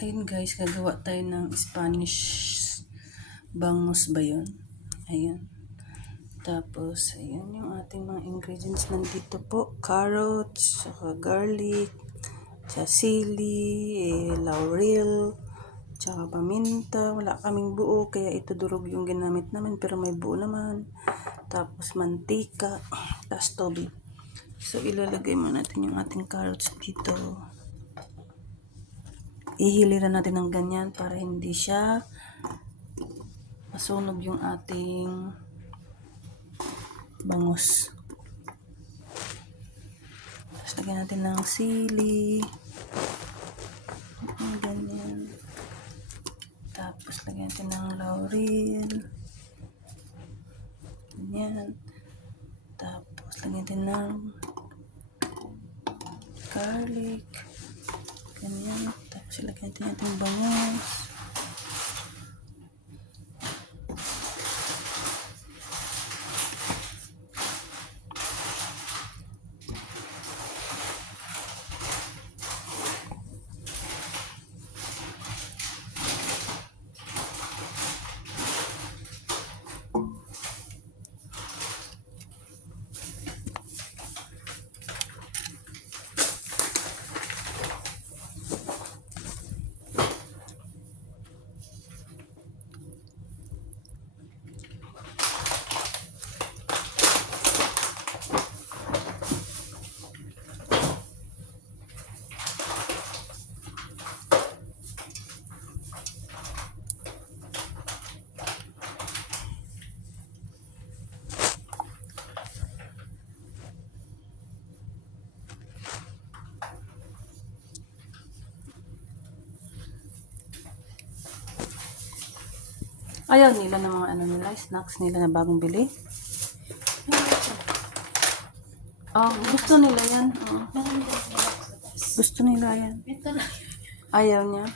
Ayun guys, gagawa tayo ng Spanish bangus ba yun? Ayun. Tapos, ayun yung ating mga ingredients nandito po. Carrots, saka garlic, saka sili, laurel, saka paminta. Wala kaming buo, kaya ito durog yung ginamit namin, pero may buo naman. Tapos mantika, tapos tobi. So, ilalagay mo natin yung ating carrots dito. Ihiliran natin ng ganyan para hindi siya masunog yung ating bangus. Tapos lagyan natin ng sili. Ganyan. Tapos lagyan natin ng laurel. Ganyan. Tapos lagyan natin ng garlic. Ganyan. Tapos ilagyan natin yung bangus. Ayaw nila ng mga ano nila, snacks nila na bagong bili. Oh, gusto nila yan. Oh. Gusto nila yan. Ayaw niya.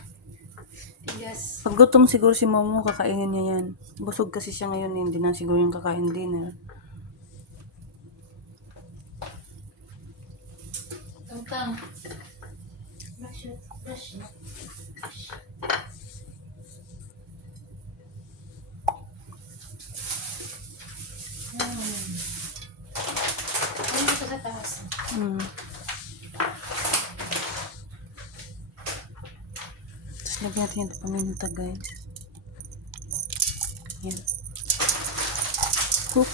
Yes. Pag gutom siguro si Momo, kakainin niya yan. Busog kasi siya ngayon, hindi na siguro yung kakain dinner. Tangtang. Brush it. Brush it. Ayun ito sa taas. Tapos lagyan natin yung paminta guys. Yan. Cook.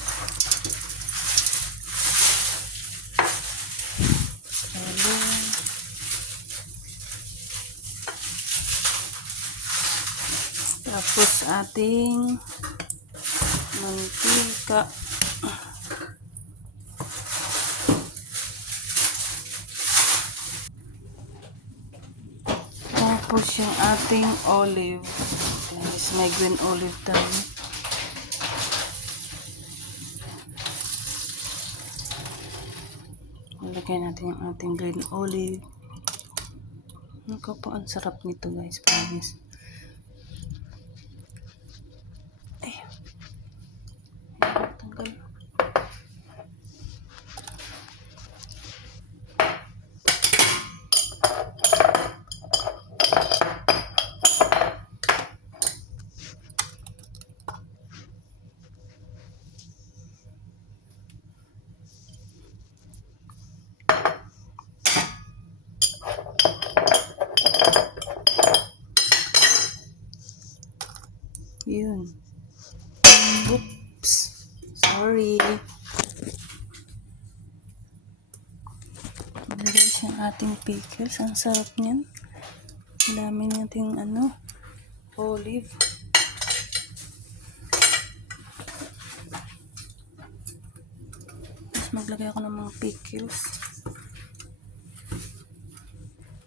Tapos ating mantika. Tapos yung ating olive. Guys, may green olive tayo. Lagyan natin yung ating green olive. Naku po, ang sarap nito guys, promise. Ay. Tanggal. Yun. Oops. Sorry. Guys, yung ating pickles. Ang sarap niyan. Ang dami nating olive. Tapos maglagay ako ng mga pickles.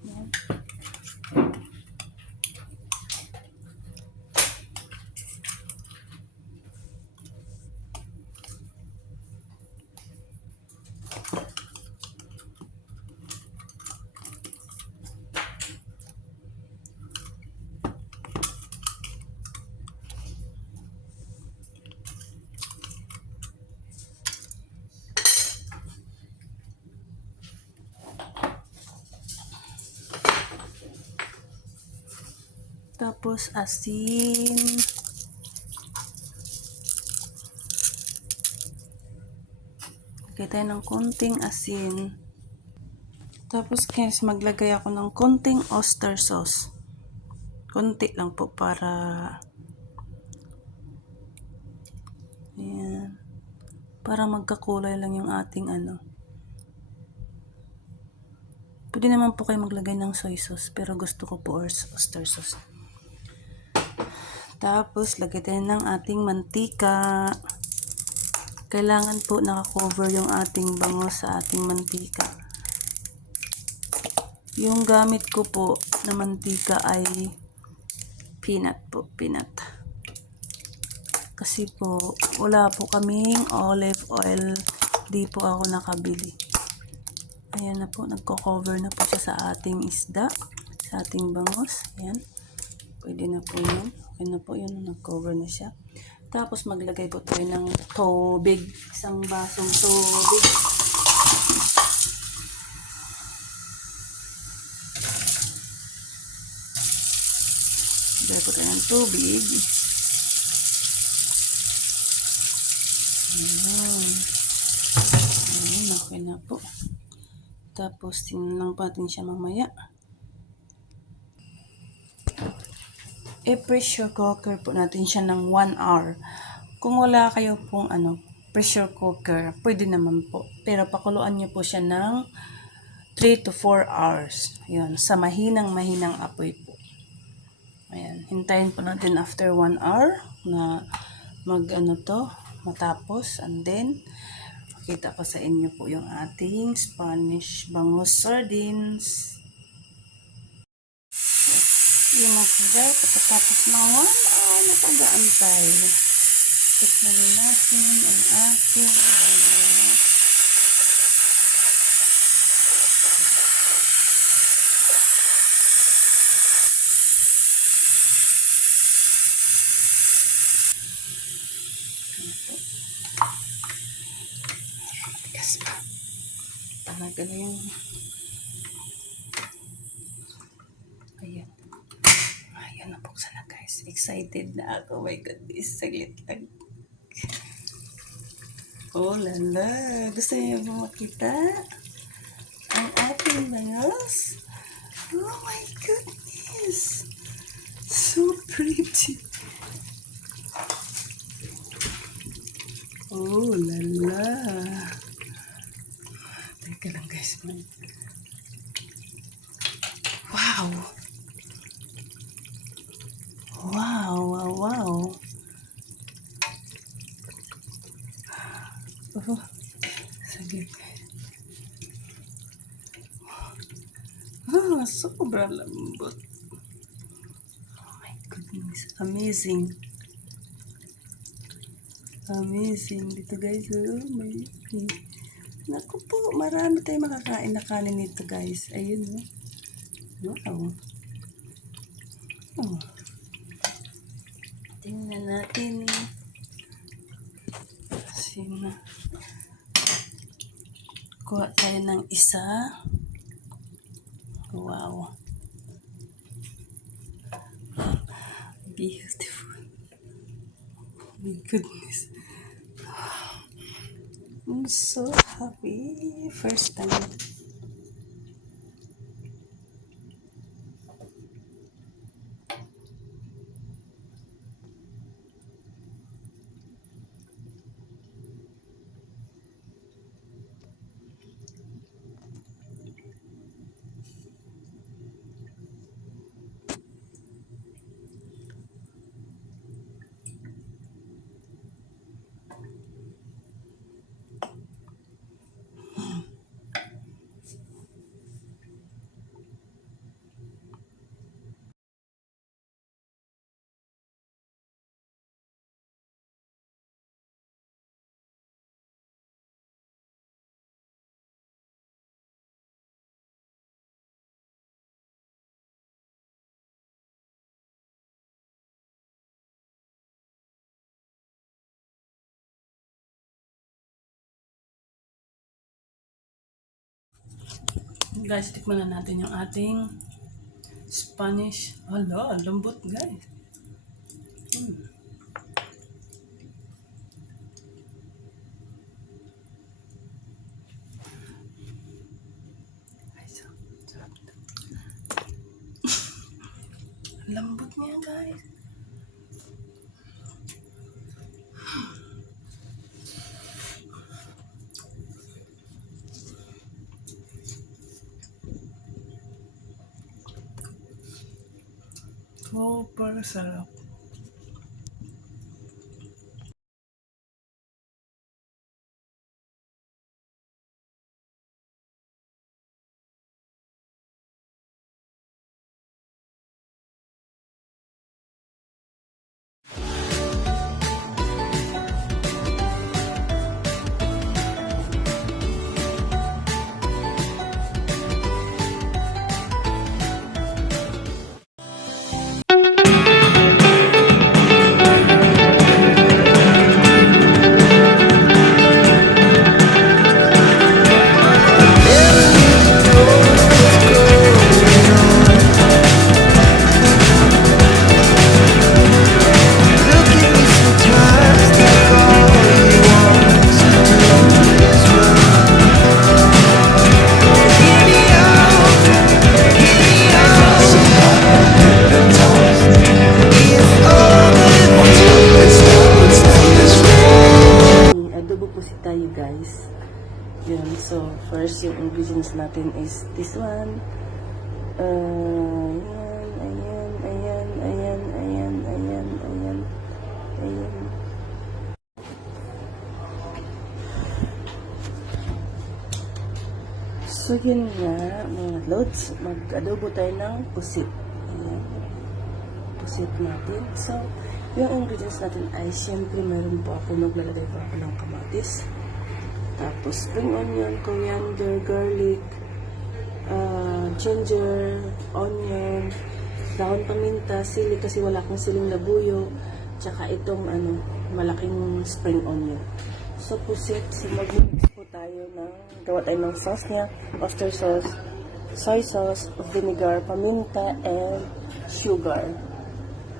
Yan. Tapos asin. Lagay tayo ng konting asin. Tapos guys, maglagay ako ng konting oyster sauce. Konti lang po para ayan, para magkakulay lang yung ating ano. Pwede naman po kayo maglagay ng soy sauce, pero gusto ko po oyster sauce. Tapos lagay tayo ng ating mantika. Kailangan po naka-cover yung ating bangus sa ating mantika. Yung gamit ko po na mantika ay peanut po, peanut. Kasi po, wala po kaming olive oil. Di po ako nakabili. Ayan na po, nagko-cover na po siya sa ating isda, sa ating bangus. Ayan. Pwede na po yun. Okay na po yun, nag-cover na siya. Tapos maglagay po tayo ng tubig. Isang basong tubig. Maglagay po tayo ng tubig. Ayan. Ayan, okay na po. Tapos, tingnan lang po natin siya mamaya. I-pressure cooker po natin siya ng 1 hour. Kung wala kayo pong pressure cooker, pwede naman po. Pero pakuluan nyo po siya ng 3 to 4 hours. Ayan, sa mahinang apoy po. Ayan, hintayin po natin after 1 hour na matapos. And then, makita ko sa inyo po yung ating Spanish bangus sardines. Yung mga pagkatapos ng 1 hour na pag-aantay. Tikman natin ang ating bangus. Matigas pa. Talaga na yung ayan. Ayan, nabuksan na guys. Excited na ako. Oh my goodness. Saglit lang. Oh lala. Gusto niyo ba makita ang ating bangus? Oh my goodness. So pretty. Oh lala. Teka lang guys. Wow. Wow, wow, wow. Oh, sige. Ah, sobrang lambot. Oh my goodness. Amazing. Amazing. Dito guys, oh my. Naku po, marami tayong makakain na kanin nito guys. Ayun, oh. Wow. Oh. Tingnan natin. Sino? Kuha tayo ng isa. Wow. Beautiful. Oh my goodness. I'm so happy. First time. Guys, tikman na natin yung ating Spanish. Hala, lambot guys. Ay, sarap ito. Lambot niya guys. Super sarap. Adobo po si tayo guys. Yun, so first yung ingredients natin is this one. Ayan. So yun nga mga loads, mag-adobo tayo ng pusit. Ayan. Pusit natin. So, yung ingredients natin ay siyempre meron po ako, maglalagay po ako ng kamatis. Tapos spring onion, coriander, garlic, ginger, onion, dahon paminta, sili kasi wala akong siling labuyo, tsaka itong malaking spring onion. So pusit, so mag-mix po tayo gawa tayo ng sauce niya, oyster sauce, soy sauce, vinegar, paminta, and sugar.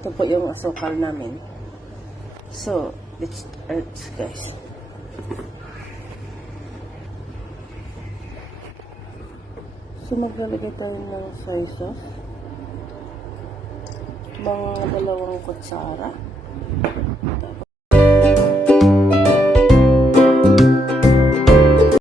Ito po yung asukal namin. So, let's start guys. So, maglalagay tayo ng soy sauce. Mga 2 kutsara.